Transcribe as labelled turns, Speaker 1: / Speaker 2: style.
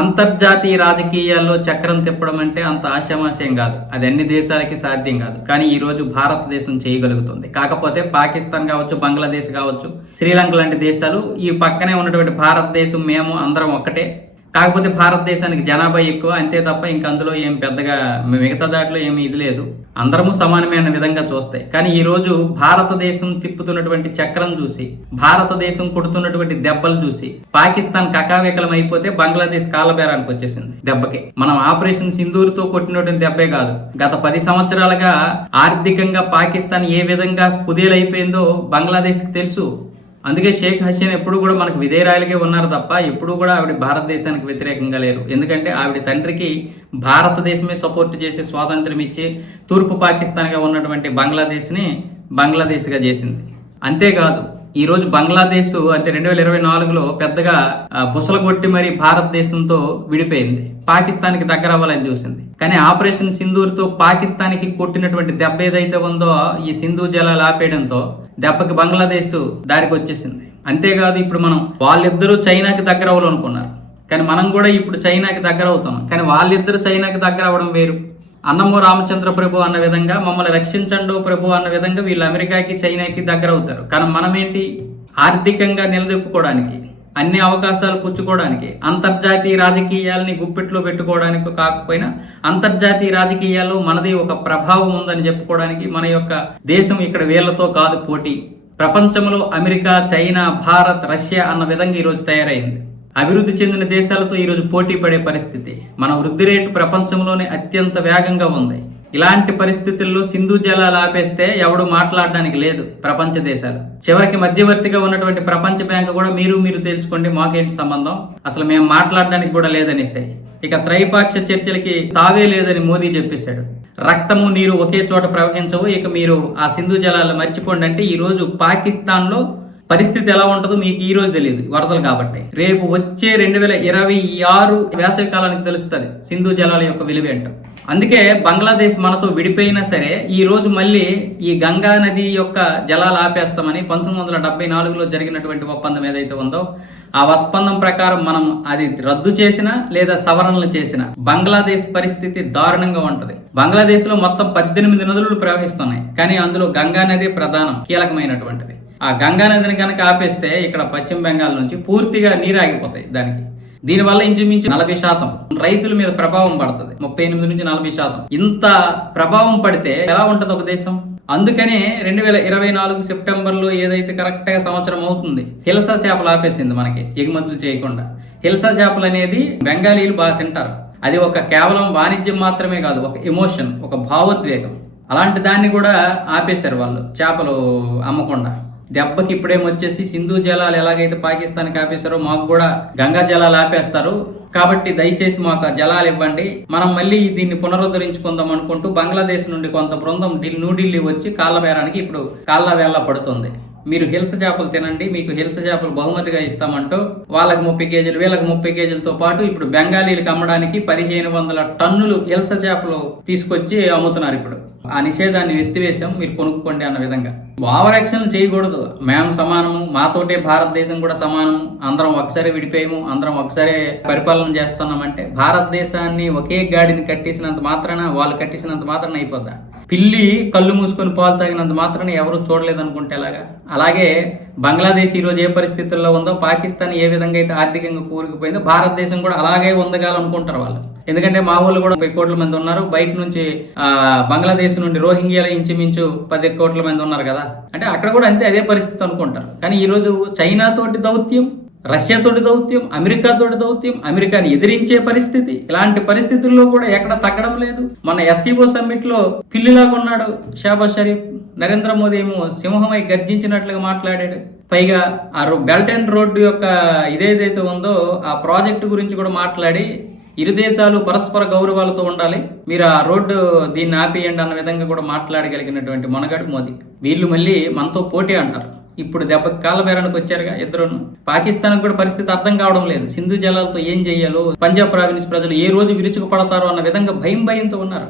Speaker 1: అంతర్జాతీయ రాజకీయాల్లో చక్రం తిప్పడం అంటే అంత ఆశామాశయం కాదు. అది అన్ని దేశాలకి సాధ్యం కాదు. కానీ ఈ రోజు భారతదేశం చేయగలుగుతుంది. కాకపోతే పాకిస్తాన్ కావచ్చు బంగ్లాదేశ్ కావచ్చు శ్రీలంక లాంటి దేశాలు ఈ పక్కనే ఉన్నటువంటి భారతదేశం మేము అందరం ఒక్కటే కాకపోతే భారతదేశానికి జనాభా ఎక్కువ అంతే తప్ప ఇంక అందులో ఏం పెద్దగా మిగతా దాంట్లో ఏమి ఇది లేదు. అందరము సమానమైన విధంగా చూస్తాయి. కానీ ఈ రోజు భారతదేశం తిప్పుతున్నటువంటి చక్రం చూసి భారతదేశం కొడుతున్నటువంటి దెబ్బలు చూసి పాకిస్తాన్ కకావికలం అయిపోతే బంగ్లాదేశ్ కాలబేరానికి వచ్చేసింది దెబ్బకి. మనం ఆపరేషన్ సింధూరుతో కొట్టినటువంటి దెబ్బే కాదు. గత పది సంవత్సరాలుగా ఆర్థికంగా పాకిస్తాన్ ఏ విధంగా కుదేలైపోయిందో బంగ్లాదేశ్కి తెలుసు. అందుకే షేక్ హసీనా ఎప్పుడు కూడా మనకు విధేయరాయలుగా ఉన్నారు తప్ప ఎప్పుడు కూడా ఆవిడ భారతదేశానికి వ్యతిరేకంగా లేరు. ఎందుకంటే ఆవిడ తండ్రికి భారతదేశమే సపోర్ట్ చేసి స్వాతంత్రం ఇచ్చి తూర్పు పాకిస్తాన్గా ఉన్నటువంటి బంగ్లాదేశ్ని బంగ్లాదేశ్గా చేసింది. అంతేకాదు ఈరోజు బంగ్లాదేశ్ అంటే రెండు వేల ఇరవై నాలుగులో పెద్దగా బుసలగొట్టి మరి భారతదేశంతో విడిపోయింది. పాకిస్తాన్కి దగ్గర అవ్వాలని చూసింది. కానీ ఆపరేషన్ సింధూర్తో పాకిస్తాన్కి కొట్టినటువంటి దెబ్బ ఏదైతే ఉందో ఈ సింధు జలాలు ఆపేయడంతో దెబ్బకి బంగ్లాదేశ్ దారికి వచ్చేసింది. అంతేకాదు ఇప్పుడు మనం వాళ్ళిద్దరూ చైనాకి దగ్గర అవ్వాలనుకున్నారు. కానీ మనం కూడా ఇప్పుడు చైనాకి దగ్గర అవుతున్నాం. కానీ వాళ్ళిద్దరూ చైనాకి దగ్గర అవ్వడం వేరు. అన్నమో రామచంద్ర ప్రభు అన్న విధంగా మమ్మల్ని రక్షించండు ప్రభు అన్న విధంగా వీళ్ళు అమెరికాకి చైనాకి దగ్గర అవుతారు. కానీ మనమేంటి? ఆర్థికంగా నిలదొక్కుకోవడానికి. అన్ని అవకాశాలు పుచ్చుకోవడానికి అంతర్జాతీయ రాజకీయాలని గుప్పెట్లో పెట్టుకోవడానికి కాకపోయినా అంతర్జాతీయ రాజకీయాల్లో మనది ఒక ప్రభావం ఉందని చెప్పుకోవడానికి మన యొక్క దేశం ఇక్కడ వీళ్ళతో కాదు పోటీ. ప్రపంచంలో అమెరికా చైనా భారత్ రష్యా అన్న విధంగా ఈరోజు తయారైంది. అభివృద్ధి చెందిన దేశాలతో ఈరోజు పోటీ పడే పరిస్థితి. మన వృద్ధి రేటు ప్రపంచంలోనే అత్యంత వేగంగా ఉంది. ఇలాంటి పరిస్థితుల్లో సింధు జలాలు ఆపేస్తే ఎవడు మాట్లాడడానికి లేదు ప్రపంచ దేశాలు. చివరికి మధ్యవర్తిగా ఉన్నటువంటి ప్రపంచ బ్యాంకు కూడా మీరు మీరు తేల్చుకోండి మాకేంటి సంబంధం? అసలు మేము మాట్లాడడానికి కూడా లేదనేసాయి. ఇక త్రైపాక్ష చర్చలకి తావే లేదని మోదీ చెప్పేశాడు. రక్తము నీరు ఒకే చోట ప్రవహించవు ఇక మీరు ఆ సింధు జలాలు మర్చిపోండి అంటే ఈరోజు పాకిస్తాన్లో పరిస్థితి ఎలా ఉంటుందో మీకు ఈ రోజు తెలియదు వరదలు కాబట్టి. రేపు వచ్చే రెండు వేల ఇరవై ఆరు వేసవి కాలానికి తెలుస్తుంది సింధు జలాల యొక్క విలువ ఏంటో. అందుకే బంగ్లాదేశ్ మనతో విడిపోయినా సరే ఈ రోజు మళ్ళీ ఈ గంగా నది యొక్క జలాలు ఆపేస్తామని పంతొమ్మిది వందల డెబ్బై నాలుగులో జరిగినటువంటి ఒప్పందం ఏదైతే ఉందో ఆ ఒప్పందం ప్రకారం మనం అది రద్దు చేసినా లేదా సవరణలు చేసినా బంగ్లాదేశ్ పరిస్థితి దారుణంగా ఉంటుంది. బంగ్లాదేశ్లో మొత్తం పద్దెనిమిది నదులు ప్రవహిస్తున్నాయి కానీ అందులో గంగా నది ప్రధానం కీలకమైనటువంటిది. ఆ గంగా నదిని కనుక ఆపేస్తే ఇక్కడ పశ్చిమ బెంగాల్ నుంచి పూర్తిగా నీరు ఆగిపోతాయి దానికి. దీనివల్ల ఇంచుమించు నలభై శాతం రైతుల మీద ప్రభావం పడుతుంది. ముప్పై ఎనిమిది నుంచి నలభై శాతం. ఇంత ప్రభావం పడితే ఎలా ఉంటుంది ఒక దేశం? అందుకనే రెండు వేల ఇరవై నాలుగు సెప్టెంబర్లో ఏదైతే కరెక్ట్గా సంవత్సరం అవుతుంది హిల్సా చేపలు ఆపేసింది మనకి ఎగుమతులు చేయకుండా. హిల్సా చేపలు అనేది బెంగాలీలు బాగా తింటారు. అది ఒక కేవలం వాణిజ్యం మాత్రమే కాదు ఒక ఎమోషన్ ఒక భావోద్వేగం. అలాంటి దాన్ని కూడా ఆపేశారు వాళ్ళు చేపలు అమ్మకుండా. దెబ్బకి ఇప్పుడేమొచ్చేసి సింధు జలాలు ఎలాగైతే పాకిస్తాన్కి ఆపేశారో మాకు కూడా గంగా జలాలు ఆపేస్తారు. కాబట్టి దయచేసి మాకు జలాలు ఇవ్వండి. మనం మళ్ళీ దీన్ని పునరుద్ధరించుకుందాం అనుకుంటూ బంగ్లాదేశ్ నుండి కొంత బృందం ఢిల్లీ న్యూఢిల్లీ వచ్చి కాళ్ళబేరానికి ఇప్పుడు కాళ్ళ వేళ్ళ పడుతుంది. మీరు హిల్స చేపలు తినండి. మీకు హిల్స చేపలు బహుమతిగా ఇస్తామంటూ వాళ్ళకి ముప్పై కేజీలు వీళ్ళకి ముప్పై కేజీలతో పాటు ఇప్పుడు బెంగాలీలకు అమ్మడానికి పదిహేను వందల టన్నులు హిల్స చేపలు తీసుకొచ్చి అమ్ముతున్నారు ఇప్పుడు. ఆ నిషేధాన్ని ఎత్తివేశాం మీరు కొనుక్కోండి అన్న విధంగా. ఓవర్ యాక్షన్ చేయకూడదు. మేము సమానము మాతోటే భారతదేశం కూడా సమానము. అందరం ఒకసారి విడిపోయాము అందరం ఒకసారి పరిపాలన చేస్తున్నామంటే భారతదేశాన్ని ఒకే గాడిని కట్టేసినంత మాత్రాన వాళ్ళు కట్టేసినంత మాత్రాన అయిపోద్దా? పిల్లి కళ్ళు మూసుకొని పాలు తాగినంత మాత్రాన్ని ఎవరు చూడలేదు అనుకుంటే ఎలాగా? అలాగే బంగ్లాదేశ్ ఈరోజు ఏ పరిస్థితుల్లో ఉందో పాకిస్తాన్ ఏ విధంగా అయితే ఆర్థికంగా కూరుకుపోయిందో భారతదేశం కూడా అలాగే ఉండగాలనుకుంటారు వాళ్ళు. ఎందుకంటే మా వాళ్ళు కూడా ముప్పై కోట్ల మంది ఉన్నారు. బయట నుంచి బంగ్లాదేశ్ నుండి రోహింగ్యాల ఇంచుమించు పది కోట్ల మంది ఉన్నారు కదా. అంటే అక్కడ కూడా అంతే అదే పరిస్థితి అనుకుంటారు. కానీ ఈరోజు చైనాతోటి చైనా తోటి దౌత్యం రష్యా తోటి దౌత్యం అమెరికాతోటి దౌత్యం అమెరికాని ఎదిరించే పరిస్థితి. ఇలాంటి పరిస్థితుల్లో కూడా ఎక్కడ తగ్గడం లేదు. మన ఎస్సీఓ సమ్మిట్లో పిల్లిలాగా ఉన్నాడు షాబాజ్ షరీఫ్. నరేంద్ర మోదీ ఏమో సింహమై గర్జించినట్లుగా మాట్లాడాడు. పైగా ఆ రో- బెల్ట్ అండ్ రోడ్డు యొక్క ఇదేదైతే ఉందో ఆ ప్రాజెక్టు గురించి కూడా మాట్లాడి ఇరు దేశాలు పరస్పర గౌరవాలతో ఉండాలి. మీరు ఆ రోడ్డు దీన్ని ఆపేయండి అన్న విధంగా కూడా మాట్లాడగలిగినటువంటి మనగాడు మోదీ. వీళ్ళు మళ్ళీ మనతో పోటీ అంటారు. ఇప్పుడు దెబ్బ కాళ్ళబేరానికి వచ్చారుగా ఇద్దరును. పాకిస్తాన్ కూడా పరిస్థితి అర్థం కావడం లేదు. సింధు జలాలతో ఏం చేయాలో పంజాబ్ ప్రావిన్స్ ప్రజలు ఏ రోజు విరుచుకు పడతారో అన్న విధంగా భయం భయంతో ఉన్నారు.